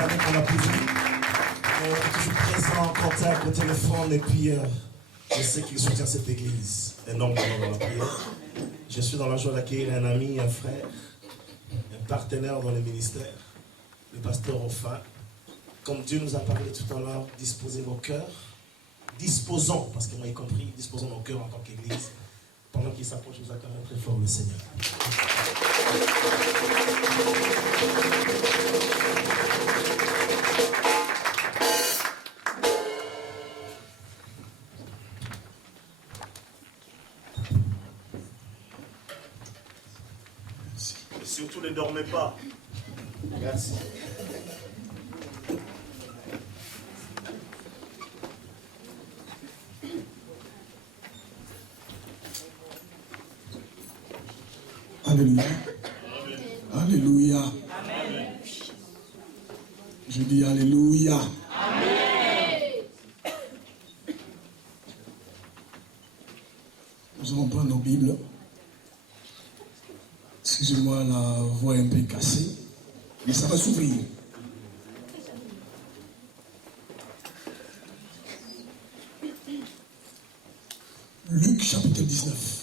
années qu'on n'a plus vu. On est toujours présent en contact au téléphone et puis je sais qu'il soutient cette église énormément dans la prière. Je suis dans la joie d'accueillir un ami, un frère, un partenaire dans le ministère, le pasteur Opha. Comme Dieu nous a parlé tout à l'heure, disposez vos cœurs. Disposons, parce que moi y compris, disposons nos cœurs en tant qu'église. Pendant qu'il s'approche, nous acclamons très fort le Seigneur. Et surtout, ne dormez pas. Merci. Alléluia. Alléluia. Amen. Je dis Alléluia. Amen. Nous allons prendre nos Bibles. Excusez-moi, la voix est un peu cassée, mais ça va s'ouvrir. Luc chapitre 19.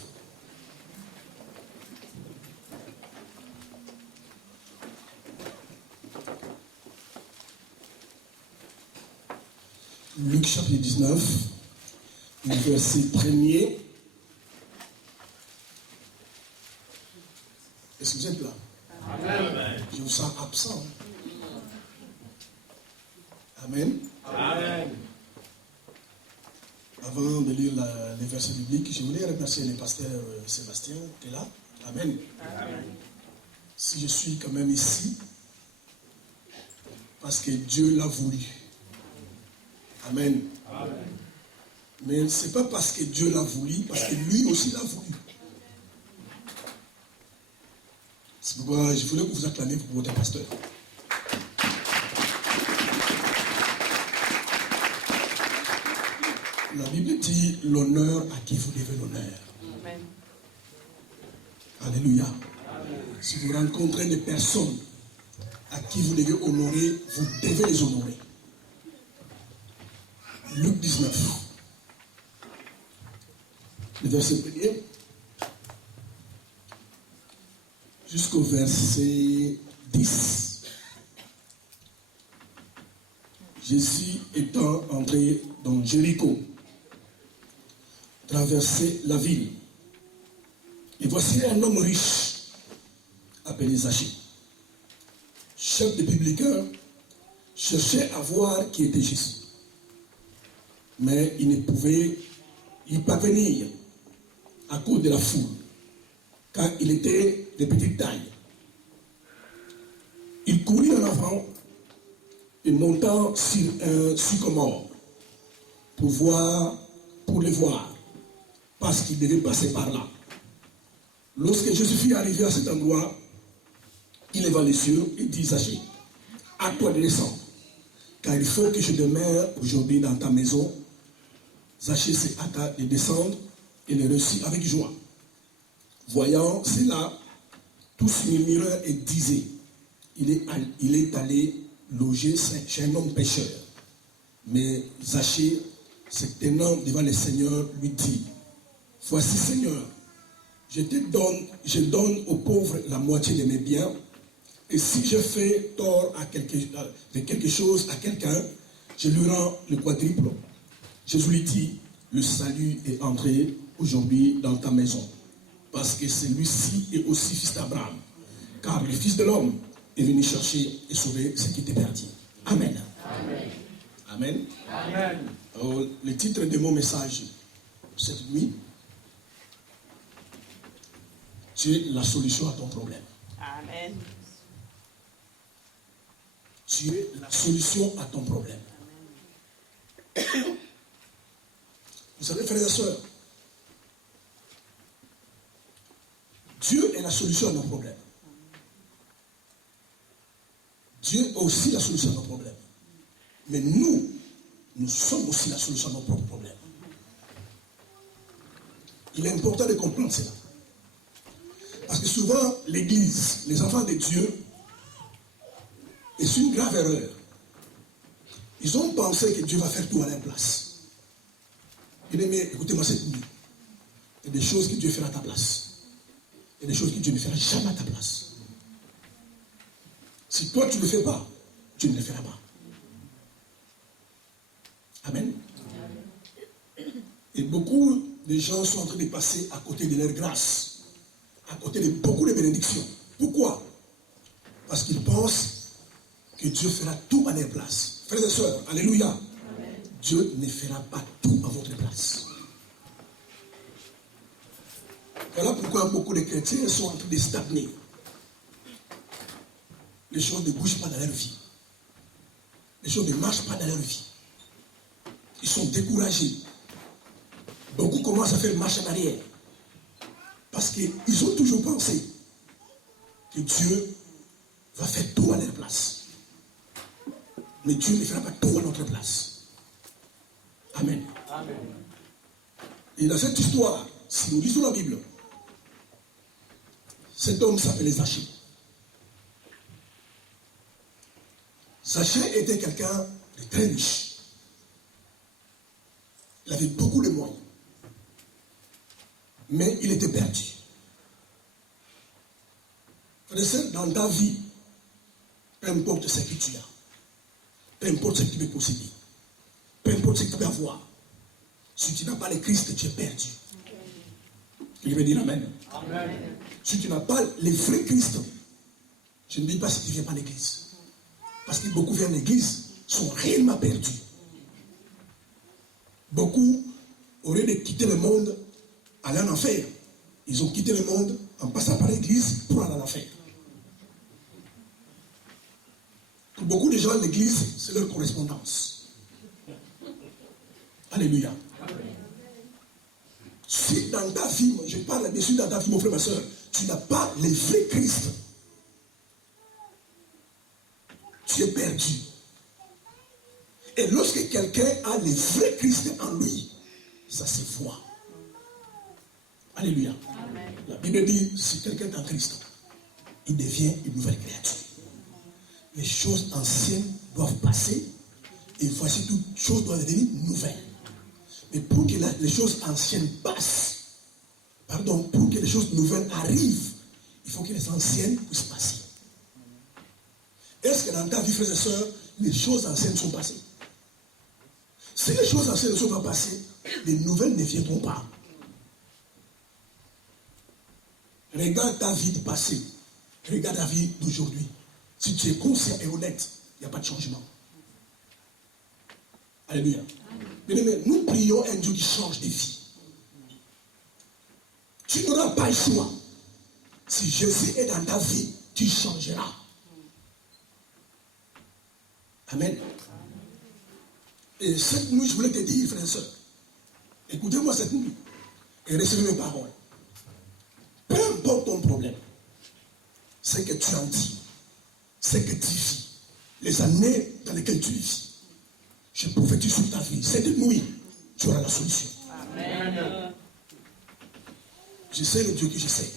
Luc chapitre 19, le verset 1er. Est-ce que vous êtes là? Amen. Je vous sens absent. Amen. Amen. Avant de lire les versets bibliques, je voulais remercier le pasteur Sébastien qui est là. Amen. Amen. Si je suis quand même ici, parce que Dieu l'a voulu. Amen. Amen. Mais ce n'est pas parce que Dieu l'a voulu, parce que lui aussi l'a voulu. C'est pourquoi je voulais que vous acclamiez pour votre pasteur. La Bible dit l'honneur à qui vous devez l'honneur. Amen. Alléluia. Si vous rencontrez des personnes à qui vous devez honorer, vous devez les honorer. Luc 19. Le verset 1er jusqu'au verset 10. Jésus étant entré dans Jéricho, traversait la ville. Et voici un homme riche, appelé Zachée, chef des publicains, cherchait à voir qui était Jésus. Mais il ne pouvait y parvenir à cause de la foule, car il était de petite taille. Il courut en avant et montant sur un sycomore pour le voir, parce qu'il devait passer par là. Lorsque Jésus fut arrivé à cet endroit, il leva les yeux et dit: Zachée, à toi de descendre, car il faut que je demeure aujourd'hui dans ta maison. Zachée se hâta de descendre et le reçut avec joie. Voyant cela, tous murmuraient et disaient: il est allé loger chez un homme pécheur. Mais Zachée, se tenant devant le Seigneur, lui dit: voici, Seigneur, je donne aux pauvres la moitié de mes biens, et si je fais tort de quelque chose à quelqu'un, je lui rends le quadruple. Jésus lui dit: le salut est entré aujourd'hui dans ta maison, parce que celui-ci est aussi fils d'Abraham, car le Fils de l'homme est venu chercher et sauver ce qui était perdu. Amen. Amen. Amen. Amen. Alors, le titre de mon message cette nuit, tu es la solution à ton problème. Amen. Tu es la solution à ton problème. Vous savez, frères et sœurs, Dieu est la solution à nos problèmes. Dieu est aussi la solution à nos problèmes. Mais nous sommes aussi la solution à nos propres problèmes. Il est important de comprendre cela. Parce que souvent, l'Église, les enfants de Dieu, et c'est une grave erreur, Ils ont pensé que Dieu va faire tout à leur place. Bien-aimé, écoutez-moi cette nuit. Il y a des choses que Dieu fera à ta place. Il y a des choses que Dieu ne fera jamais à ta place. Si toi tu ne le fais pas, Dieu ne le fera pas. Amen. Et beaucoup de gens sont en train de passer à côté de leur grâce, à côté de beaucoup de bénédictions. Pourquoi? Parce qu'ils pensent que Dieu fera tout à leur place. Frères et sœurs, alléluia. Amen. Dieu ne fera pas tout à votre place. Voilà pourquoi beaucoup de chrétiens sont en train de stagner. Les choses ne bougent pas dans leur vie. Les choses ne marchent pas dans leur vie. Ils sont découragés. Beaucoup commencent à faire marche en arrière. Parce qu'ils ont toujours pensé que Dieu va faire tout à leur place. Mais Dieu ne fera pas tout à notre place. Amen. Amen. Et dans cette histoire, si nous lisons la Bible, cet homme s'appelait Zachée. Zachée était quelqu'un de très riche. Il avait beaucoup de moyens. Mais il était perdu. Frère et sœur, dans ta vie, peu importe ce que tu as, peu importe ce que tu peux posséder, peu importe ce que tu peux avoir, si tu n'as pas le Christ, tu es perdu. Je vais dire Amen. Amen. Si tu n'as pas le vrai Christ, je ne dis pas si tu ne viens pas à l'église. Parce que beaucoup viennent à l'église, sont réellement perdus. Beaucoup auraient de quitter le monde, aller en enfer. Ils ont quitté le monde en passant par l'église pour aller en enfer. Pour beaucoup de gens, l'église, c'est leur correspondance. Alléluia. Si dans ta vie, je parle là-dessus dans ta vie, mon frère, ma soeur, tu n'as pas le vrai Christ, tu es perdu. Et lorsque quelqu'un a le vrai Christ en lui, ça se voit. Alléluia. Amen. La Bible dit, si quelqu'un est en Christ, il devient une nouvelle créature. Les choses anciennes doivent passer et voici toutes choses doivent devenir nouvelles. Mais pour que les choses anciennes passent, pour que les choses nouvelles arrivent, il faut que les anciennes puissent passer. Est-ce que dans ta vie, frères et sœurs, les choses anciennes sont passées? Si les choses anciennes ne sont pas passées, les nouvelles ne viendront pas. Regarde ta vie du passé, regarde ta vie d'aujourd'hui. Si tu es conscient et honnête, il n'y a pas de changement. Alléluia. Bien-aimé, nous prions un Dieu qui change des vies. Tu n'auras pas le choix. Si Jésus est dans ta vie, tu changeras. Amen. Et cette nuit, je voulais te dire, frères et sœurs, écoutez-moi cette nuit et recevez mes paroles. Peu importe ton problème, ce que tu en dis, ce que tu vis, les années dans lesquelles tu vis, je prophétise sur ta vie. Cette nuit, tu auras la solution. Amen. Je sais le Dieu que je sais.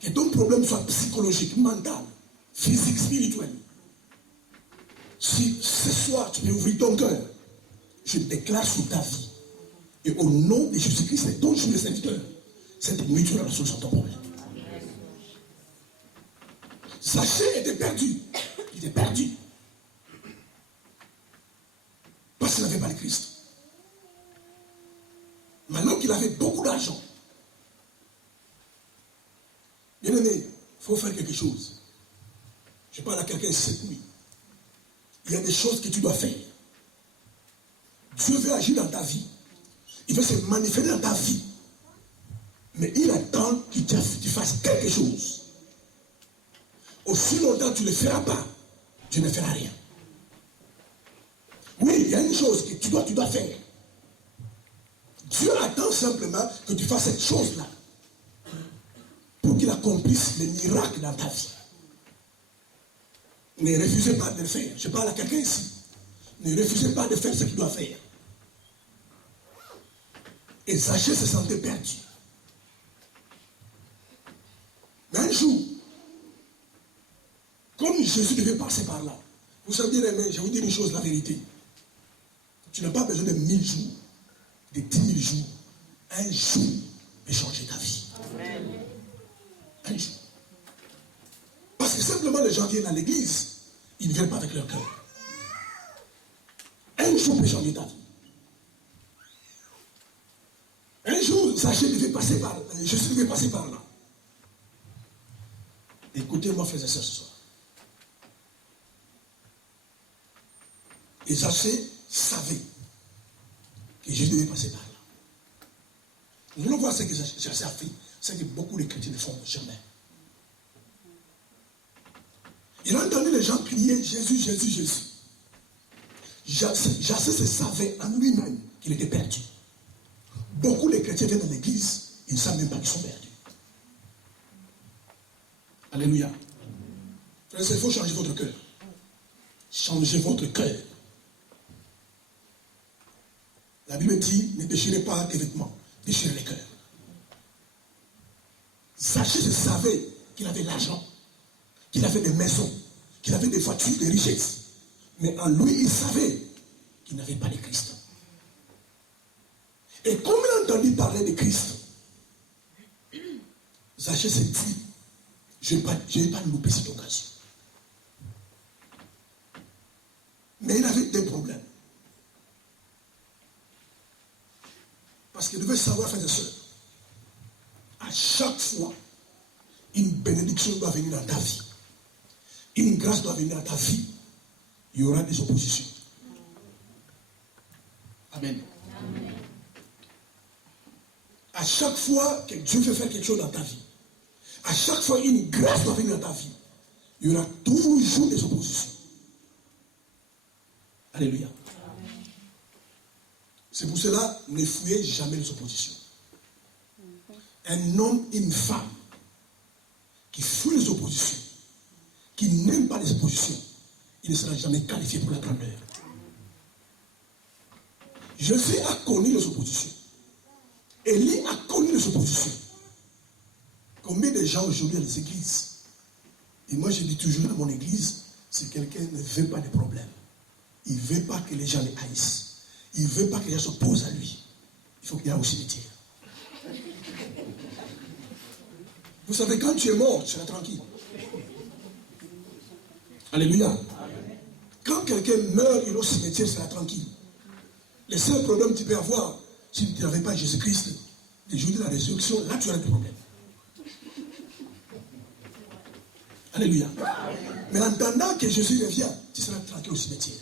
Que ton problème soit psychologique, mental, physique, spirituel. Si ce soir tu peux ouvrir ton cœur, je déclare sur ta vie. Et au nom de Jésus-Christ, dont je suis le serviteur, cette nuit tu auras la solution à ton problème. Zachée était perdu. Il était perdu. Parce qu'il n'avait pas le Christ. Maintenant qu'il avait beaucoup d'argent, bien aimé, il faut faire quelque chose. Je parle à quelqu'un cette nuit. Il y a des choses que tu dois faire. Dieu veut agir dans ta vie. Il veut se manifester dans ta vie. Mais il attend que tu fasses quelque chose. Aussi longtemps tu ne le feras pas, tu ne feras rien. Oui, il y a une chose que tu dois faire. Dieu attend simplement que tu fasses cette chose-là pour qu'il accomplisse les miracles dans ta vie. Ne refusez pas de le faire. Je parle à quelqu'un ici. Ne refusez pas de faire ce qu'il doit faire. Et Zachée se sentait perdu. Mais un jour, comme Jésus devait passer par là, Vous savez, bien aimé, je vais vous dire une chose, la vérité. Tu n'as pas besoin de 1000 jours, de 10 000 jours. Un jour peut changer ta vie. Amen. Un jour. Parce que simplement les gens viennent à l'église, ils ne viennent pas avec leur cœur. Un jour peut changer ta vie. Un jour, Zachée devait passer par là. Jésus devait passer par là. Écoutez-moi, frères et sœurs, ce soir. Et Zachée savait que Jésus devait passer par là. Nous allons voir ce que Zachée a fait, ce que beaucoup de chrétiens ne font jamais. Il a entendu les gens crier Jésus, Jésus, Jésus. Zachée se savait en lui-même qu'il était perdu. Beaucoup de chrétiens viennent dans l'église, ils ne savent même pas qu'ils sont perdus. Alléluia. Frère, il faut changer votre cœur. Changez votre cœur. La Bible dit, ne déchirez pas tes vêtements, déchirez les cœurs. Zachée savait qu'il avait l'argent, qu'il avait des maisons, qu'il avait des voitures, des richesses. Mais en lui, il savait qu'il n'avait pas de Christ. Et comme il a entendu parler de Christ, Zachée s'est dit, je ne vais pas louper cette occasion. Mais il avait des problèmes. Parce qu'il devait savoir, frères et sœurs, à chaque fois, une bénédiction doit venir dans ta vie. Une grâce doit venir dans ta vie. Il y aura des oppositions. Amen. Amen. À chaque fois que Dieu veut faire quelque chose dans ta vie, à chaque fois une grâce doit venir dans ta vie, il y aura toujours des oppositions. Alléluia. C'est pour cela, ne fouillez jamais les oppositions. Un homme, une femme, qui fouille les oppositions, qui n'aime pas les oppositions, il ne sera jamais qualifié pour la grandeur. Jésus a connu les oppositions. Élie a connu les oppositions. Combien de gens aujourd'hui dans les églises, et moi je dis toujours dans mon église, si quelqu'un ne veut pas de problème, il ne veut pas que les gens les haïssent, il ne veut pas que les gens s'opposent à lui, il faut qu'il y ait aussi des tirs. Vous savez, quand tu es mort, tu seras tranquille. Alléluia. Quand quelqu'un meurt, il est au cimetière, tu seras tranquille. Le seul problème que tu peux avoir, si tu n'avais pas Jésus-Christ, le jour de la résurrection, là tu auras des problèmes. Alléluia. Mais en attendant que Jésus revient, tu seras tranquille au cimetière.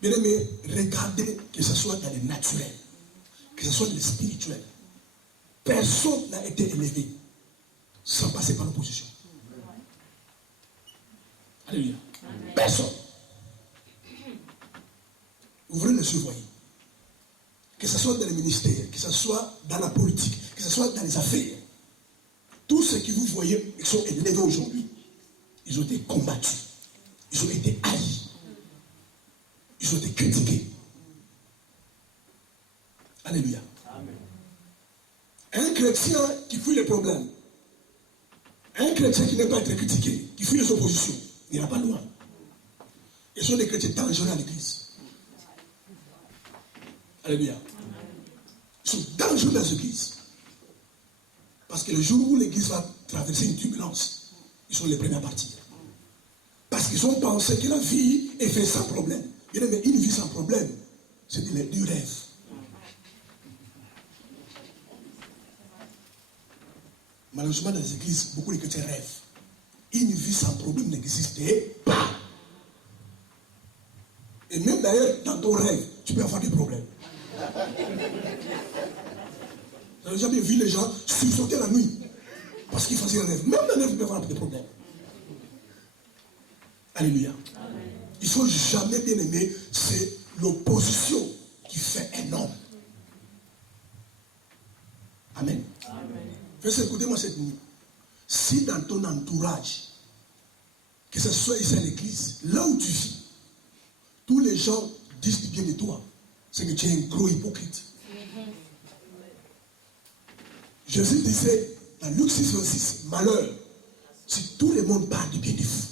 Bien aimé, regardez que ce soit dans le naturel, que ce soit dans le spirituel. Personne n'a été élevé sans passer par l'opposition. Alléluia. Personne. Ouvrez les yeux, voyez. Que ce soit dans les ministères, que ce soit dans la politique, que ce soit dans les affaires. Tous ceux que vous voyez qui sont élevés aujourd'hui, ils ont été combattus. Ils ont été haïs. Ils ont été critiqués. Alléluia. Amen. Un chrétien qui fuit les problèmes, un chrétien qui n'aime pas être critiqué, qui fuit les oppositions, il n'ira pas loin. Ils sont des chrétiens dangereux à l'église. Alléluia. Ils sont dangereux dans l'église. Parce que le jour où l'église va traverser une turbulence, ils sont les premiers à partir. Parce qu'ils ont pensé que la vie est faite sans problème. Bien aimé, une vie sans problème, c'est du rêve. Malheureusement, dans les églises, beaucoup de chrétiens rêvent. Une vie sans problème n'existait pas. Et même d'ailleurs, dans ton rêve, tu peux avoir des problèmes. Vous n'avez jamais vu les gens sursauter la nuit parce qu'ils faisaient un rêve. Même dans le rêve, tu peux avoir des problèmes. Alléluia. Amen. Il ne faut jamais, bien aimer, c'est l'opposition qui fait un homme. Amen. Faites écoutez-moi cette nuit. Si dans ton entourage, que ce soit ici à l'église, là où tu vis, tous les gens disent du bien de toi, c'est que tu es un gros hypocrite. Jésus disait dans Luc 6, 26, malheur, si tout le monde parle du bien de vous.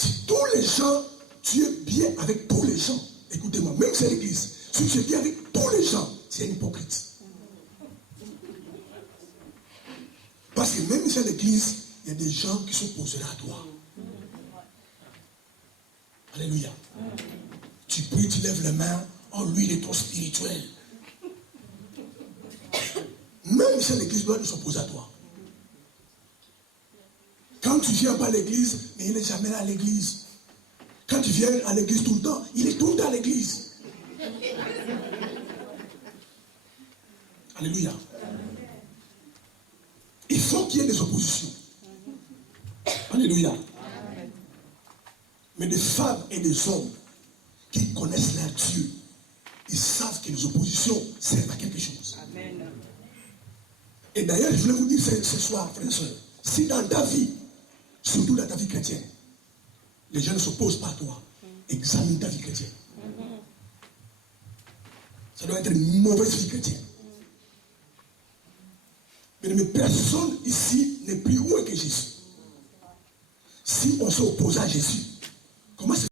Si tous les gens, tu es bien avec tous les gens, écoutez-moi, même si c'est l'église, si tu es bien avec tous les gens, c'est un hypocrite. Parce que même si c'est l'église, il y a des gens qui s'opposeraient à toi. Alléluia. Tu pries, tu lèves les mains, oh lui il est trop spirituel. Même si l'église doit s'opposer à toi. Quand tu viens pas à l'église, mais il n'est jamais là à l'église. Quand tu viens à l'église tout le temps, il est tout le temps à l'église. Alléluia. Il faut qu'il y ait des oppositions. Alléluia. Mais des femmes et des hommes qui connaissent leur Dieu, ils savent que les oppositions servent à quelque chose. Amen. Et d'ailleurs, je voulais vous dire ce soir, frères et sœurs, si dans ta vie, surtout dans ta vie chrétienne, les gens ne s'opposent pas à toi, examine ta vie chrétienne. Ça doit être une mauvaise vie chrétienne. Mais personne ici n'est plus loin que Jésus. Si on s'oppose à Jésus, comment se